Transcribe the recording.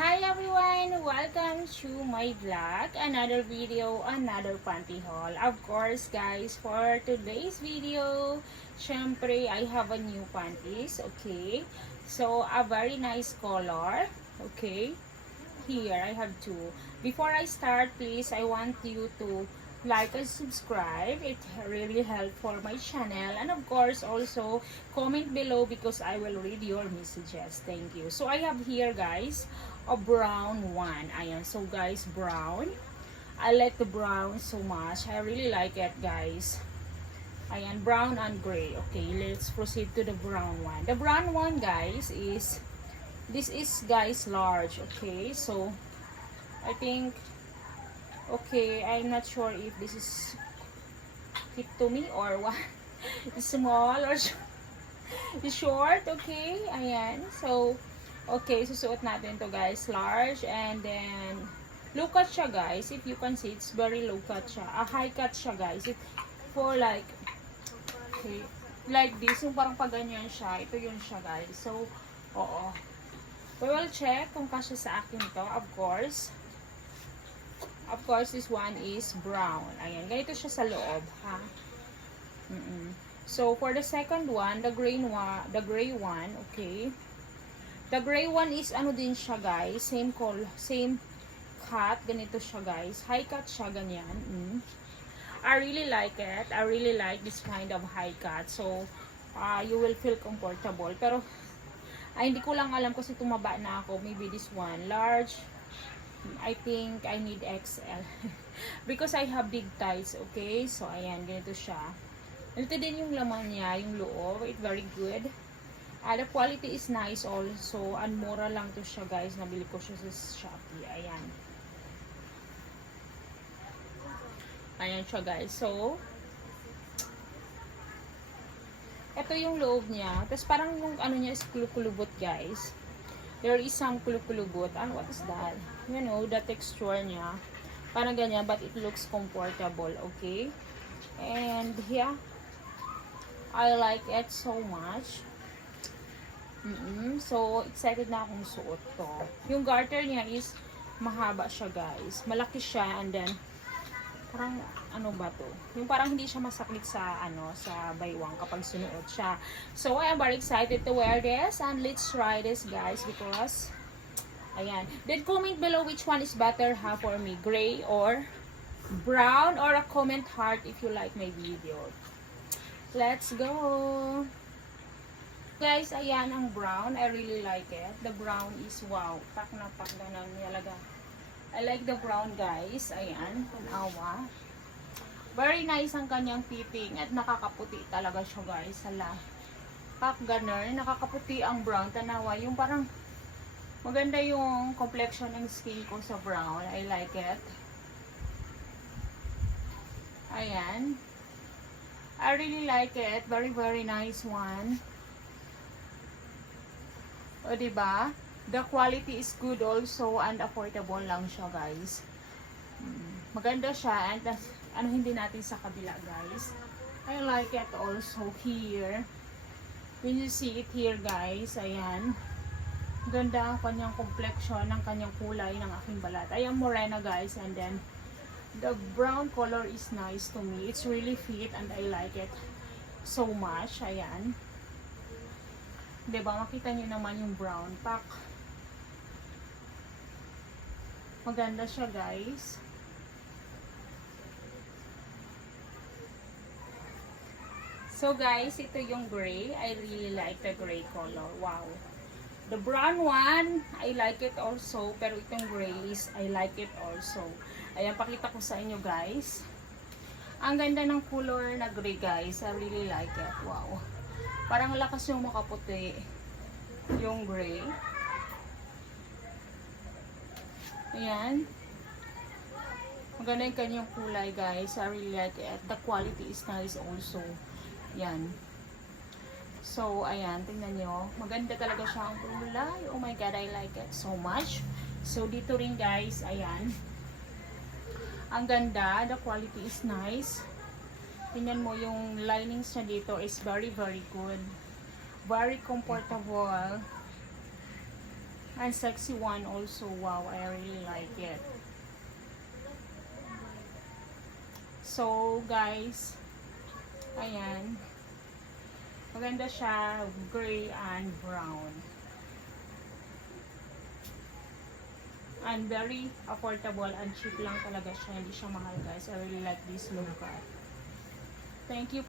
Hi everyone! Welcome to my vlog. Another video, another panty haul. Of course guys, for today's video, syempre I have a new panties, okay? So, a very nice color, okay? Here, I have two. Before I start, please, I want you to like and subscribe. It really helps for my channel. And of course, also, comment below because I will read your messages. Thank you. So, I have here, guys, a brown one. Ayan. So, guys, brown. I like the brown so much. I really like it, guys. Ayan, brown and gray. Okay, let's proceed to the brown one. The brown one, guys, is... This is, guys, large. Okay, so I think, okay, I'm not sure if this is fit to me or what. Small or short. Okay, ayan. So, okay, susuot natin to, guys, large. And then, low cut siya, guys. If you can see, it's very low cut siya. A high cut siya, guys. It, for like, okay, like this. Yung parang pag ganyan siya. Ito yun siya, guys. So, oo. We will check kung kasya sa akin to, of course. Of course, this one is brown. Ayan, ganito siya sa loob, ha? So, for the second one, the gray one, okay? The gray one is, ano din siya, guys? Same cut, ganito siya, guys. High cut siya, ganyan. I really like it. I really like this kind of high cut. So, you will feel comfortable. Pero, ay, hindi ko lang alam kasi tumaba na ako. Maybe this one. Large. I think I need XL. Because I have big thighs. Okay? So, ayan. Ganito siya. Ito din yung laman niya. Yung loob. It's very good. The quality is nice also. And mura lang to siya, guys. Nabili ko siya sa Shopee. Ayan. Ayan siya, guys. So, ito yung loob niya. Tapos parang yung ano niya is kulukulubot, guys. There is some kulukulubot. And what is that? You know, the texture niya. Parang ganyan, but it looks comfortable, okay? And yeah, I like it so much. So, excited na akong suot to. Yung garter niya is mahaba siya, guys. Malaki siya, and then parang ano ba to? Yung parang hindi siya masaklit sa ano, sa baywang kapag sinuot siya. So I am very excited to wear this, and let's try this, guys, because ayan. Then comment below which one is better ha for me, gray or brown, or a comment heart if you like my video. Let's go. Guys, ayan ang brown. I really like it. The brown is wow. Pak na pak na nalaga. I like the brown, guys. Ayan, tanawa. Very nice ang kanyang fitting at nakakaputi talaga siya, guys. Hala. Pak ganun, nakakaputi ang brown. Tanawa, yung parang maganda yung complexion ng skin ko sa brown. I like it. Ayan. I really like it. Very, very nice one. O, diba? The quality is good also, and affordable lang siya, guys. Maganda siya, and ano hindi natin sa kabila, guys. I like it also here. When you see it here, guys, ayan. Ganda ang kanyang complexion, ng kanyang kulay ng aking balat. Ayan, morena, guys, and then the brown color is nice to me. It's really fit, and I like it so much. Ayan. Diba, makita nyo naman yung brown pack. Maganda siya, guys. So, guys, ito yung gray. I really like the gray color. Wow. The brown one, I like it also. Pero itong gray is, I like it also. Ayan, pakita ko sa inyo, guys. Ang ganda ng color na gray, guys. I really like it. Wow. Parang lakas yung makaputi. Yung gray. Ayan. Maganda yung kanyang kulay, guys. I really like it. The quality is nice also. Ayan. So, ayan. Tingnan nyo. Maganda talaga siya ang kulay. Oh my God, I like it so much. So, dito rin, guys. Ayan. Ang ganda. The quality is nice. Tingnan mo yung linings niya dito is very, very good. Very comfortable. And sexy one also. Wow, I really like it. So, guys, ayan. Maganda siya, gray and brown. And very affordable and cheap lang talaga siya. Hindi siya mahal, guys. I really like this low cut. Thank you.